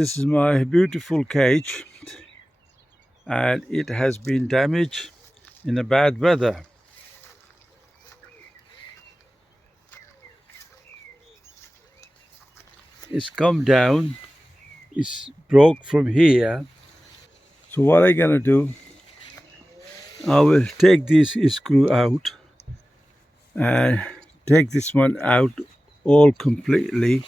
This is my beautiful cage, and it has been damaged in a bad weather. It's come down, it's broke from here. So what I'm gonna do, I will take this screw out and take this one out all completely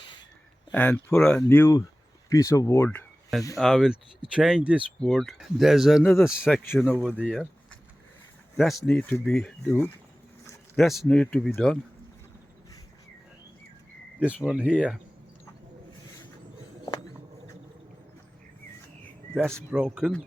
and put a new piece of wood. And I will change this wood. There's another section over there that's need to be done. This one here, that's broken.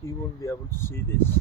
You won't be able to see this.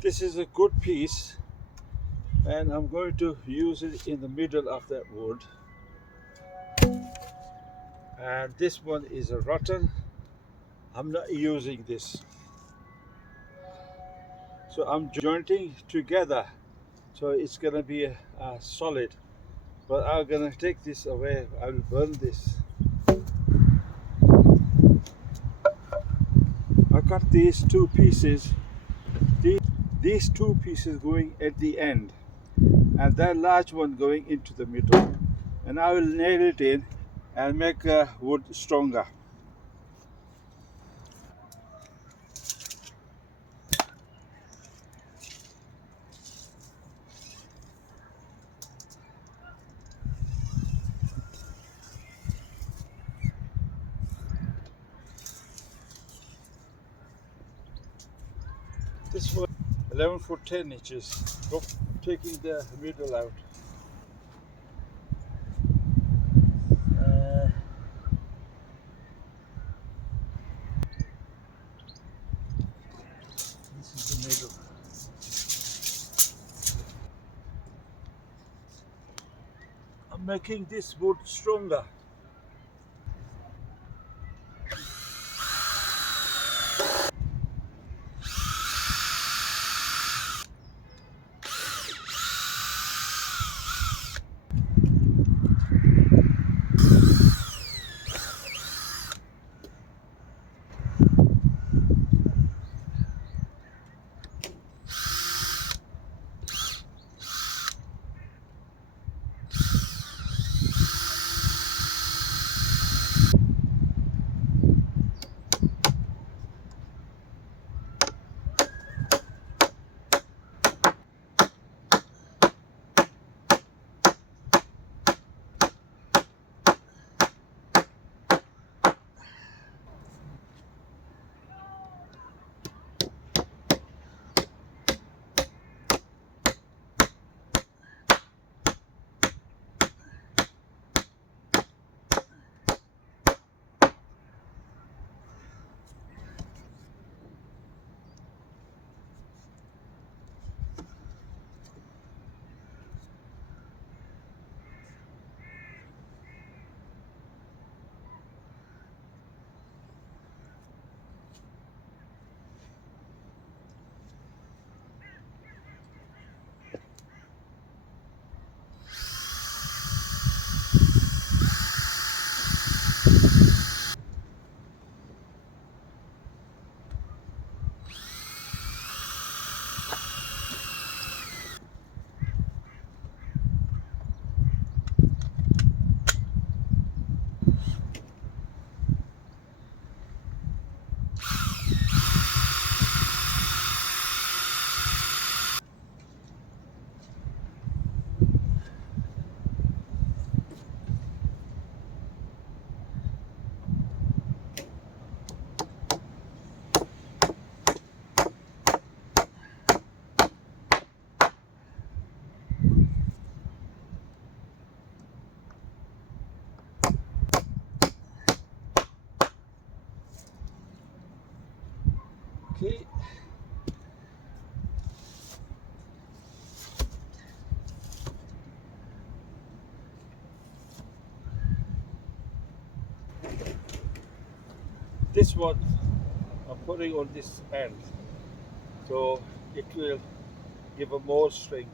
This is a good piece, and I'm going to use it in the middle of that wood. And this one is a rotten. I'm not using this. So I'm jointing together. So it's gonna be a solid. But I'm gonna take this away. I will burn this. I got these two pieces. These two pieces going at the end, and that large one going into the middle. And I will nail it in and make wood stronger. This was 11 foot 10 inches. Taking the middle out. This is the middle. I'm making this wood stronger. Okay. This one I'm putting on this end, so it will give a more strength.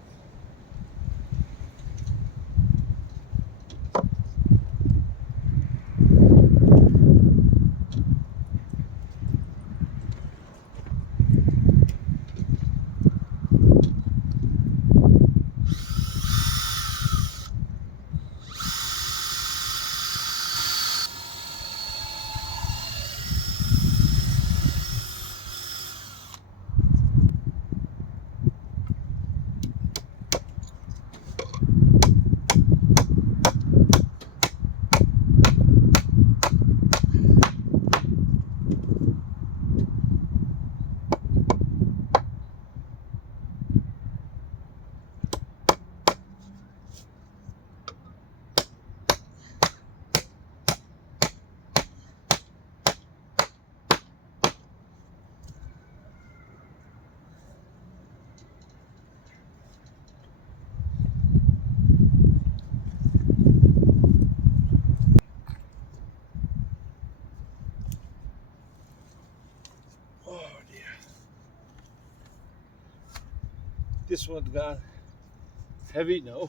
Oh dear. This one got heavy now.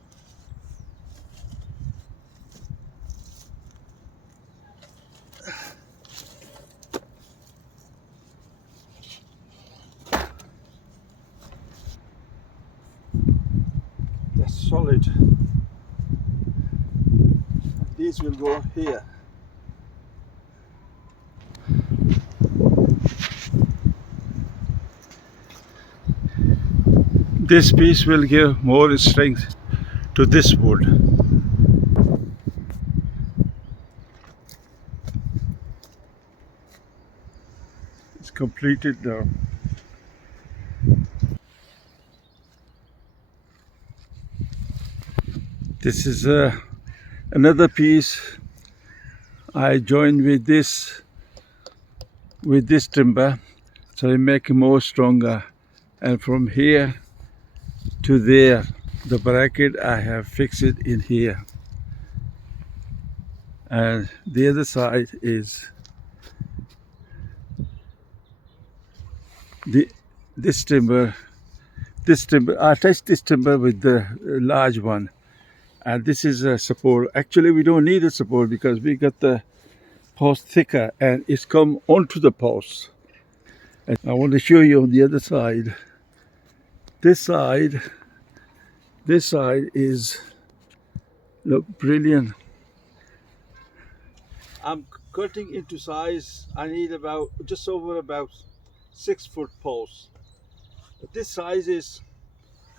That's solid. These will go here. This piece will give more strength to this wood. It's completed now. This is another piece I joined with this timber, so I make it more stronger. And from here to there, the bracket I have fixed it in here. And the other side is this timber. I attached this timber with the large one, and this is a support. Actually, we don't need a support because we got the post thicker and it's come onto the post. And I want to show you on the other side. This side is, look, brilliant. I'm cutting into size. I need about just over about 6 foot posts. This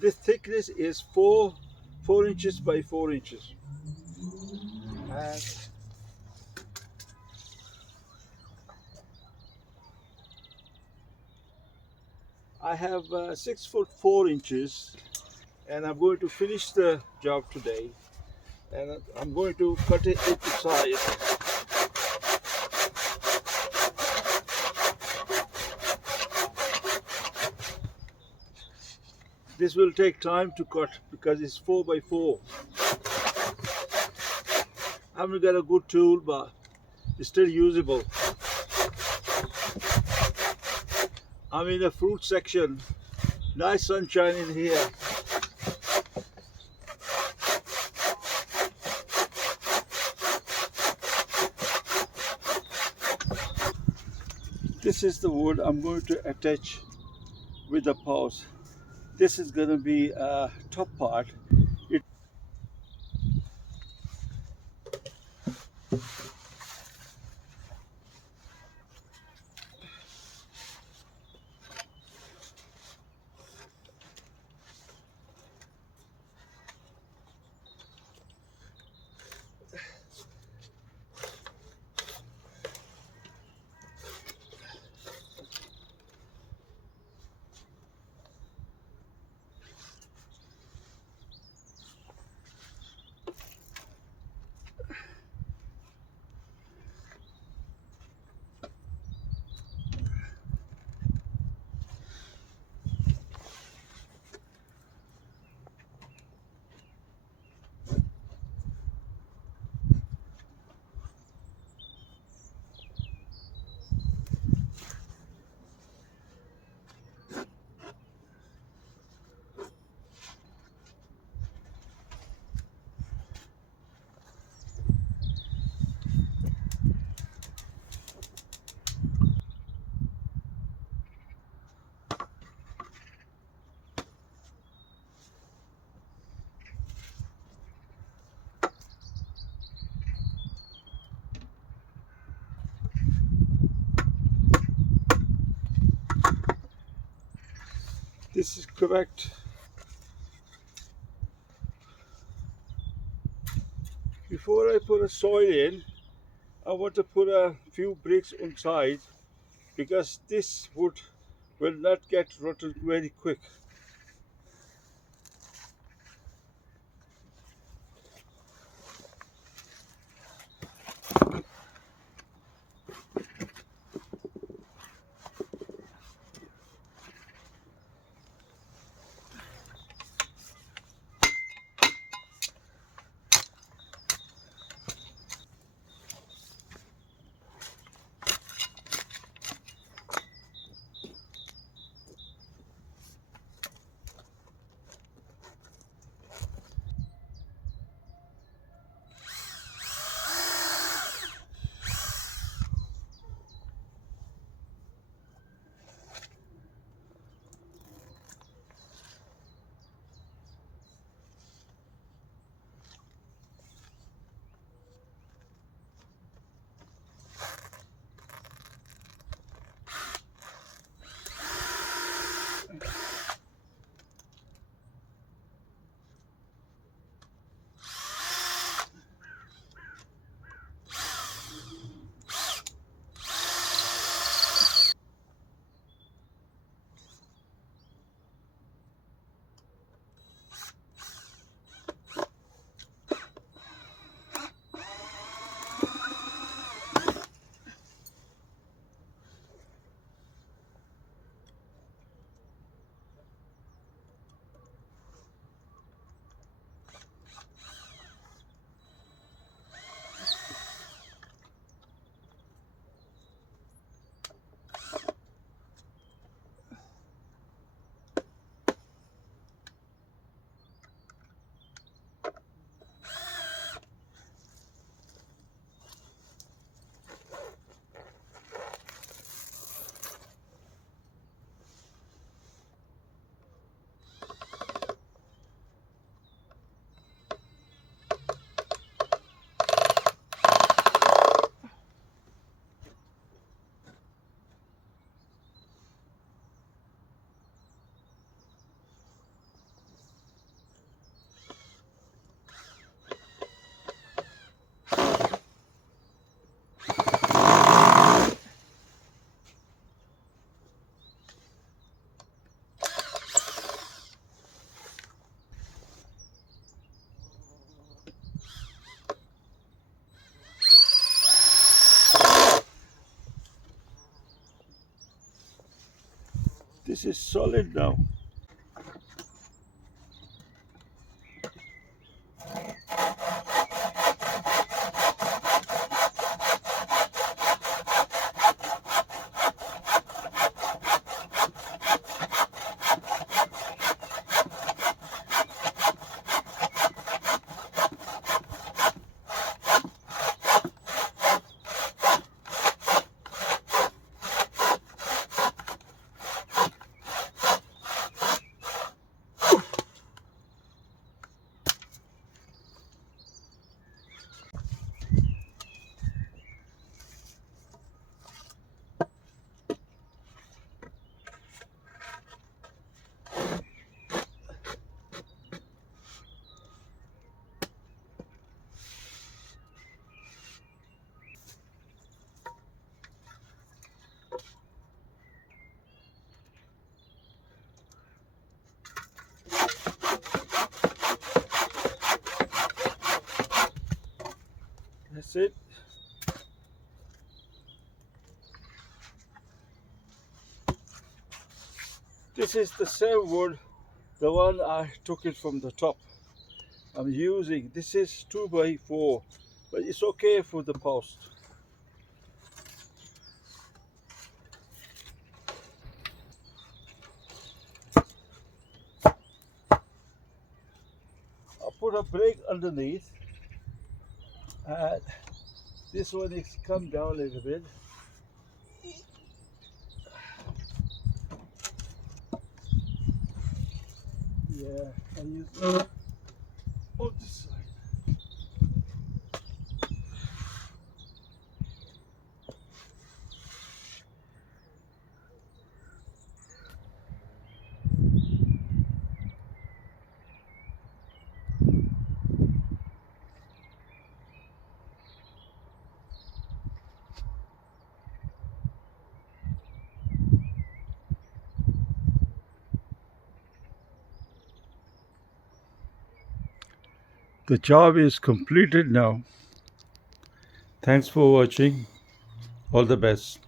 thickness is 4 inches by 4 inches. And I have 6 foot 4 inches, and I'm going to finish the job today. And I'm going to cut it into size. This will take time to cut because it's 4 by 4. I haven't got a good tool, but it's still usable. I'm in the fruit section. Nice sunshine in here. This is the wood I'm going to attach with the post. This is going to be a top part. This is correct. Before I put a soil in, I want to put a few bricks inside because this wood will not get rotten very quick. This is solid now. That's it. This is the same wood, the one I took it from the top. I'm using, this is 2x4, but it's okay for the post. I'll put a brake underneath, and this one is come down a little bit. Yeah, I use on this side. The job is completed now. Thanks for watching. All the best.